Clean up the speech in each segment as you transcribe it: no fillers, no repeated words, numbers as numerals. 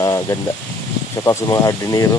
Ganda. Shout out sa mga hardinero.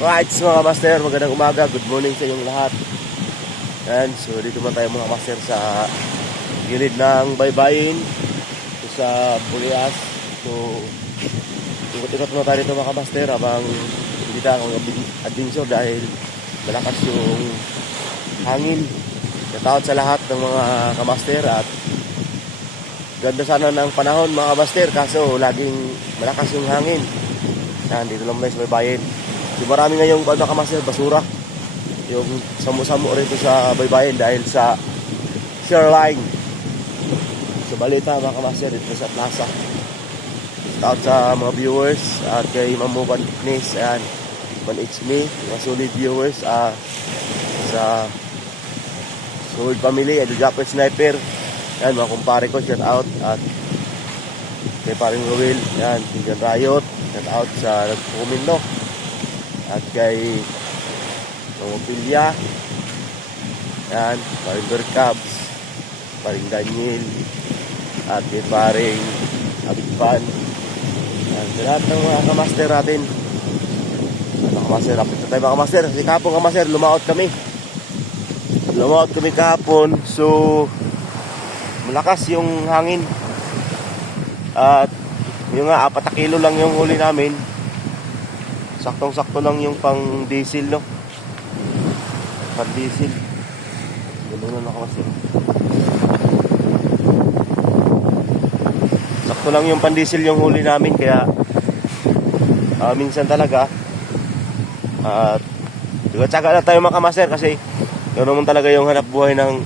Right, mga master, magandang umaga, good morning sa inyong lahat. And so dito man tayo mga master sa gilid ng baybayin sa Burias. So ikot-ikot na tayo dito mga master habang hindi tayo adventure dahil malakas yung hangin. Nataot sa lahat ng mga kamaster at ganda sana ng panahon mga master, kaso laging malakas yung hangin. Yan, dito lang tayo sa baybayin. So, marami ngayong mga kamaster basura yung samu-samu rito sa baybayin dahil sa shoreline. So balita mga kamaster dito sa plaza. Shout out sa mga viewers at kay Mamuban Fitness, ayan, Man It's Me, mga solid viewers sa Sword Family, Idol Japper Sniper, ayan, mga kumpare ko, shout out. At kay paring Ruel, ayan, Tinggan Riot, shout out sa Nagpuminlo. At kay Pilya, yan, paring Berkabs, paring Daniel, at kay paring Abigpan. Yan, sa lahat ng mga kamaster natin. Mga kamaster, rapid na tayo mga kamaster. Kasi kahapon kamaster, lumaot kami kahapon. So malakas yung hangin. At yung nga, 4 kilo lang yung huli namin. Saktong-sakto lang yung pang diesel, no? Pang diesel. Gano'n na nakamaster. Sakto lang yung pang diesel yung huli namin, kaya minsan talaga tsaga na tayo mga kamaster kasi yun naman talaga yung hanap buhay ng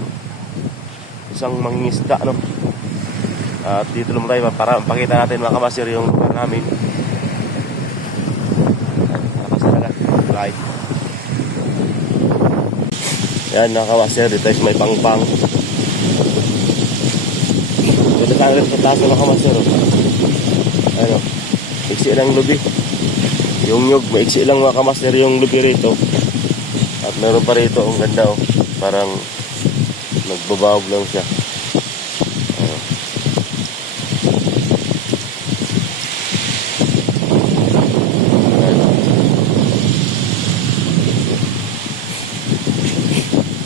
isang mangingisda, no? At dito naman tayo para pakita natin mga kamaster yung lugar namin. Right. Yan, nakakawaster dito tayo may pangpang. Dito tayo rin sa taas ng nakamaster. Ano, iksi lang lubi. Yung nyug, maiksi lang mga kamaster yung lubi rito. At meron pa rito, ang ganda, oh. Parang nagbabawag lang siya.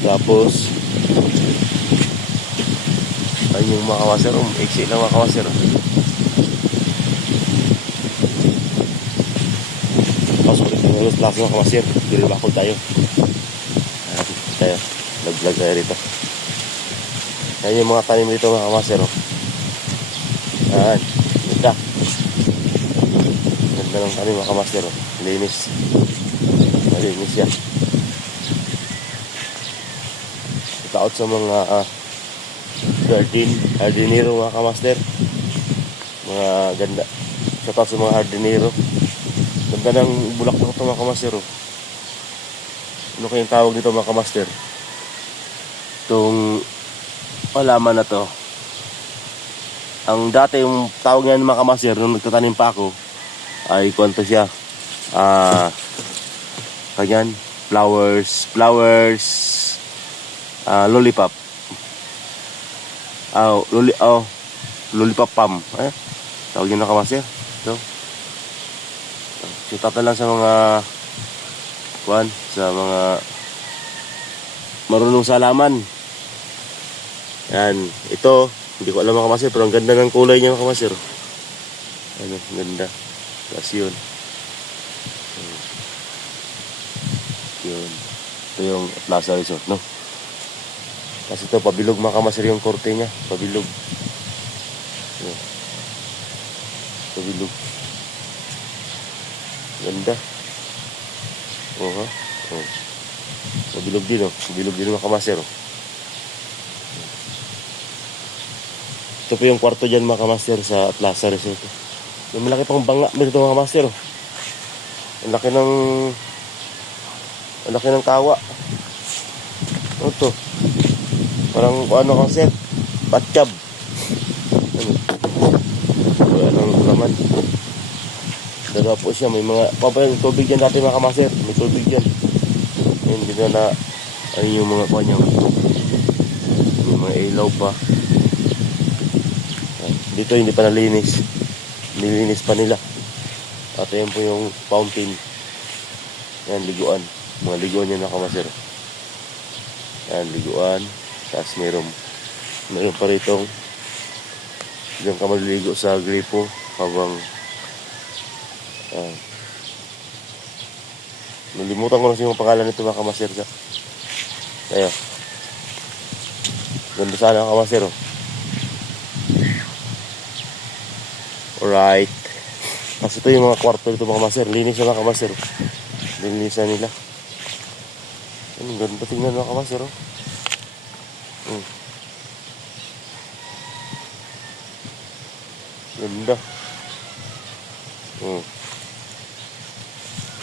Tapos ayun yung mga kawaser, exit lang mga kawaser. Tapos ulit ng ulos lakas mga kawaser, diribakod tayo. Tayo, nag-vlog tayo rito. Ayan yung mga tanim dito mga kamaster. Oh. Ayan. Ganda. Ganda ng tanim mga kamaster. Oh. Linis. Malinis yan. Shout out sa mga hardinero mga kamaster. Mga ganda. Shout out sa mga hardinero. Ganda ng bulaklak ito mga kamaster. Oh. Ano kayong tawag nito mga kamaster? Itong halaman na to. Ang dati yung tawag nga ng mga kamaster nung nagtatanim pa ako ay kwento siya. Kanyan, flowers, lollipop. Lollipop palm. Tawag yun na kamaster. Ito. Sitata lang sa mga sa mga marunong sa halaman. Yan, ito hindi ko alam mga kamaster, pero ang ganda ng kulay niya mga kamaster. Ano, ganda. Tapos yun. Yun. Ito yung Plaza Resort, no? Tapos ito, pabilog mga kamaster yung korte niya. Pabilog. Yun. Pabilog. Ganda. Oh. Pabilog din, oh. Pabilog din mga kamaster, oh. Ito po yung kwarto dyan mga kamaster sa Plaza Resort. Yung malaki pang banga dito mga kamaster. Ang laki ng kawa. Ano to? Parang ano kamaster? Batcab. Anong naman? Dalawa po siya. May mga pabayang tubig dyan dati mga kamaster. May tubig dyan. Ayun, dito na ayun yung mga kanyang. May mga ilaw pa. Dito hindi pa nalinis. Nilinis pa nila. At ayan po yung fountain. Ayan, liguan. Mga liguan yan na kamaster. Ayan, liguan. Tapos meron pa rito. Diyan ka maliligo sa gripo. Habang nalimutan ko na yung pangalan nito mga kamaster. Ayan. Ganda sana ang kamaster. Alright. Kasi ito yung mga kwarto dito mga kamaster. Linis na mga kamaster. Linisan nila. Ang ganda tingnan mga kamaster. Ganda.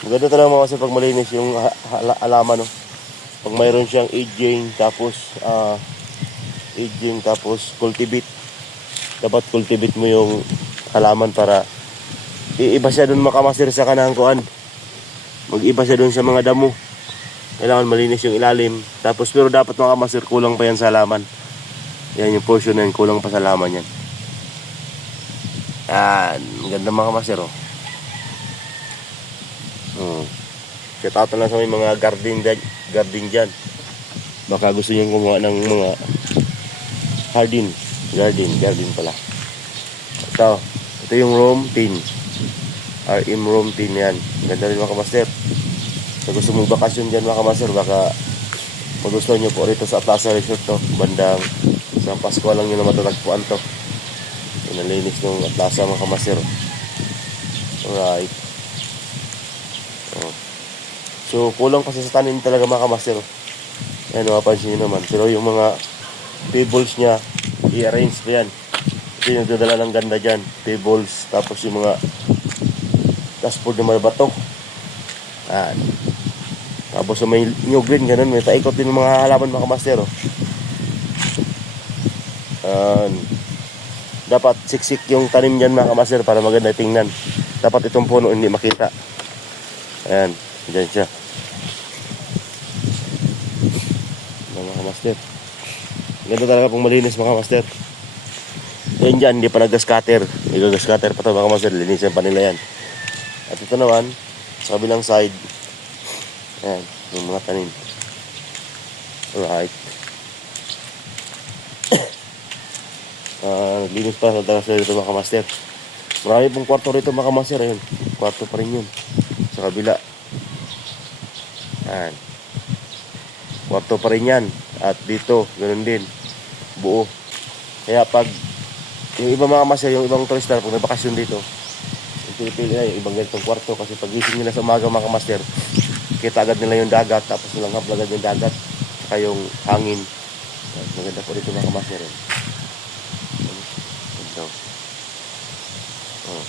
Maganda talaga mga kamaster pag malinis yung halaman. No? Pag mayroon siyang aging tapos cultivate. Dapat cultivate mo yung halaman para iiba siya doon mga kamaster sa kanang kuan. Mag-iba siya doon sa mga damo. Kailangan malinis yung ilalim. Tapos pero dapat mga kamaster kulang pa yan sa halaman. Yan yung portion na yan, kulang pa sa halaman yan. Yan, ganda mga kamaster. Shout out lang sa mga garden dyan. Baka gusto nyo kumuha ng mga garden pala. Ito yung room 10. RM room 10 yan. Ganda rin mga kamaster. Kung gusto mong bakasyon dyan mga kamaster, baka magustuhan nyo po rito sa Plaza Resort to. Bandang sa Pasko lang nyo na matatagpuan to. Nalinis ng Plaza mga kamaster. Alright. So kulang kasi sa tanim talaga mga kamaster. Ayan, mapapansin nyo naman. Pero yung mga tables nya, i-arrange pa yan. Ito yung nagdadala ng ganda dyan. Tables, tapos yung mga dashboard na malabato. Tapos may new green, ganun. May taikot din ng mga halaman mga kamaster. Dapat siksik yung tanim dyan mga kamaster para maganda tingnan. Dapat itong puno hindi makita. Ayan, dyan siya. Mga kamaster. Ganda talaga pong malinis mga kamaster. Yan dyan, hindi pa nag-scatter. Nag-scatter pa ito mga kamaster. Linisan pa nila yan. At ito naman, sa kabilang side, ayan, yung mga tanim. Alright. Linis pa sa tagasya dito mga kamaster. Marami pong kwarto rito mga kamaster. Ayun, kwarto pa rin yun. Sa kabila. Ayan. Kwarto pa rin yan. At dito, ganun din. buo. Kaya pag yung ibang mga master, yung ibang turista pag nagbakasyon dito, pili na yung ibang ganitong kwarto kasi pag gising nila sa umaga mga master, kita agad nila yung dagat, tapos nilanghap agad yung dagat saka yung hangin. Maganda po dito mga master. Ito. Oh.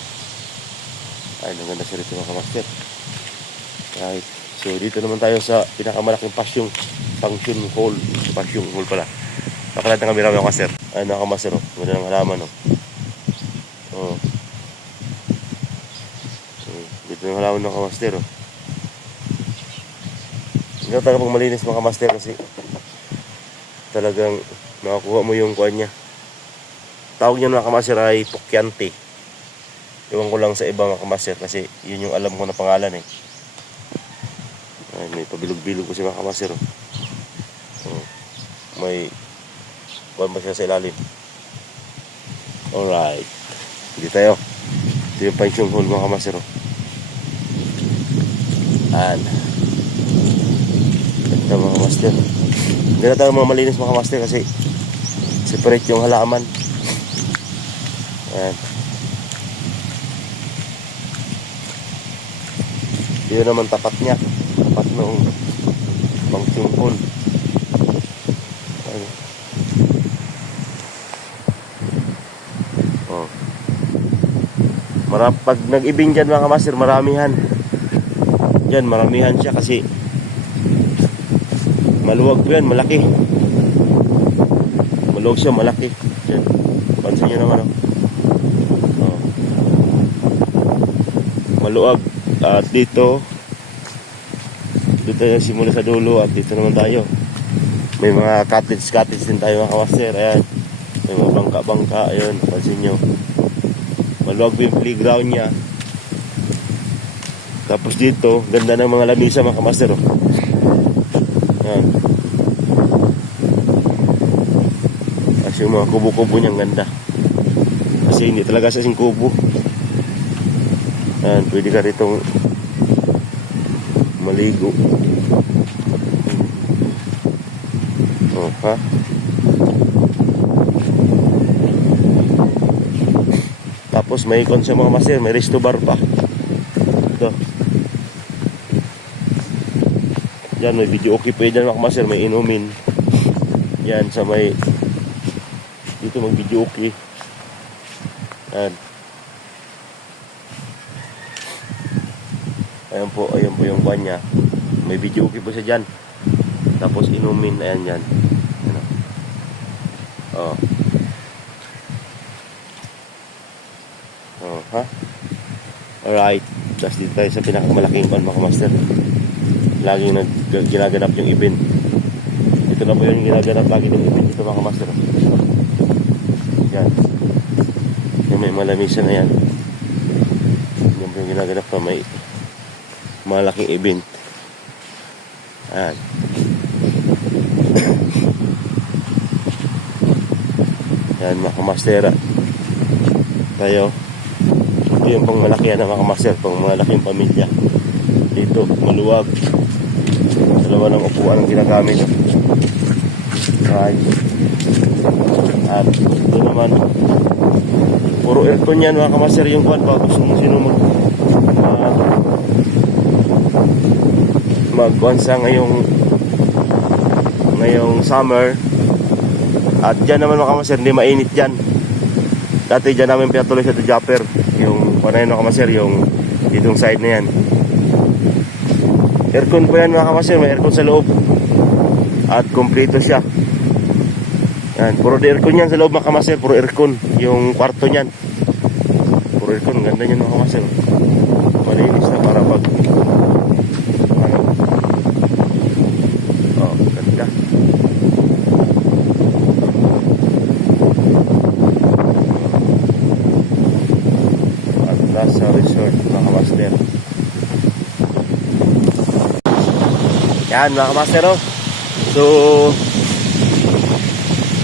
Ay, maganda siya dito mga master. Right. So dito naman tayo sa pinakamalaking function hall. Function hall pala. Nakalat ng kamera mga master. Ay, mga master, oh. Maganda ng halaman, oh. Oh. Dito yung halaman ng kamaster, oh. Hindi talaga pag malinis mga kamaster kasi talagang makakuha mo yung kuha niya. Tawag niya mga kamaster ay pukyante. Iwan ko lang sa ibang mga kamaster kasi yun yung alam ko na pangalan eh. Ay, may pabilog-bilog ko si mga kamaster, oh. Oh. May kuha ba siya sa ilalim. Alright. Hindi tayo. Ito yung pension hall mga kamaster, oh. Ayan. Ito mga master. Hindi na tayo mga malinis mga master kasi separate yung halaman. Ayan. Yun naman tapat niya. Tapat noong function hall. Ayan. Oh. Pag nag-ibing dyan mga master, maramihan. Diyan, maramihan siya kasi maluwag po yan, malaki. Maluwag siya, malaki. Diyan, pansin nyo naman, oh. Oh. Maluwag. At dito tayo simula sa dulo at dito naman tayo. May mga cottage din tayo mga kamaster. Ayan. May mga bangka. Ayun, pansin nyo. Maluwag po yung playground niya. Tapos dito, ganda ng mga lamisa mga kamaster, oh. Ayan. Kasi yung mga kubo-kubo niyang ganda. Kasi hindi talaga sa kubo. Ayan, pwede ka ritong maligo. Oh, ha? Tapos may ikon sa mga kamaster, may resto bar pa. Ito. Yan, may video okay po yan mga kamaster, may inumin. Yan, sa may dito mag video okay. Yan. Ayan po yung kwan niya. May video okay po siya dyan. Tapos inumin, ayan yan. Ano? Oh. Oh, ha? Alright. Tapos dito tayo sa pinakamalaking kwan mga kamaster. Laging ginaganap yung event. Ito na po yung ginaganap lagi ng event dito mga kamaster. Yan. Yung may malamisa na yan. Yan po yung ginaganap na may malaking event. Ayan. Yan mga kamastera. Tayo. Ito yung pang malaki yan mga kamaster. Pang malaking pamilya. Dito, maluwag. Dalawa ng upuan ang ginagamit. Right. At ito naman, puro aircon yan mga kamaster yung kwan pa. Gusto mo sino magkuhan sa ngayong summer. At dyan naman mga kamaster, hindi mainit dyan. Dati dyan namin pinatuloy sa Japper. Yung panayin mga kamaster, yung ditong side na yan. Aircon po yan mga kamaster, may aircon sa loob. At kompleto siya. Yan, puro aircon yan sa loob mga kamaster, puro aircon. Yung kwarto niyan. Puro aircon, ganda niyan mga kamaster. Malinis na para pag ano. Oh, ganda. At nasa resort mga kamaster. Yan mga kamaster, oh. So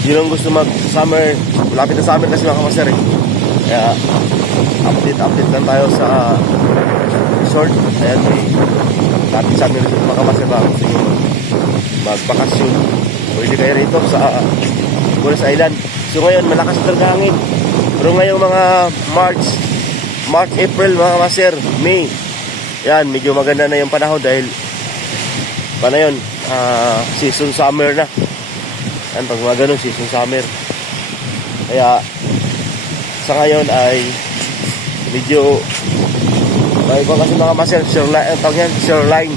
yun ang gusto mag-summer. Lapit na summer kasi mga kamaster eh. Kaya update lang tayo sa resort. Ayan, lapit sa amin mga kamaster ba. Gusto nyo magbakasyon, pwede kayo rito sa Buenos Island. So ngayon, malakas talaga hangin. Pero ngayong mga March, April mga master, May, yan, medyo maganda na yung panahon dahil yun, season summer na. Yan, pag mga ganun, season summer. Kaya sa ngayon ay medyo may iba kasi mga master, shoreline.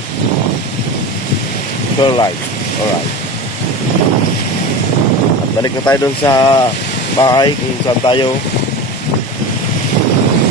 Alright. At balik na tayo dun sa bahay kung saan tayo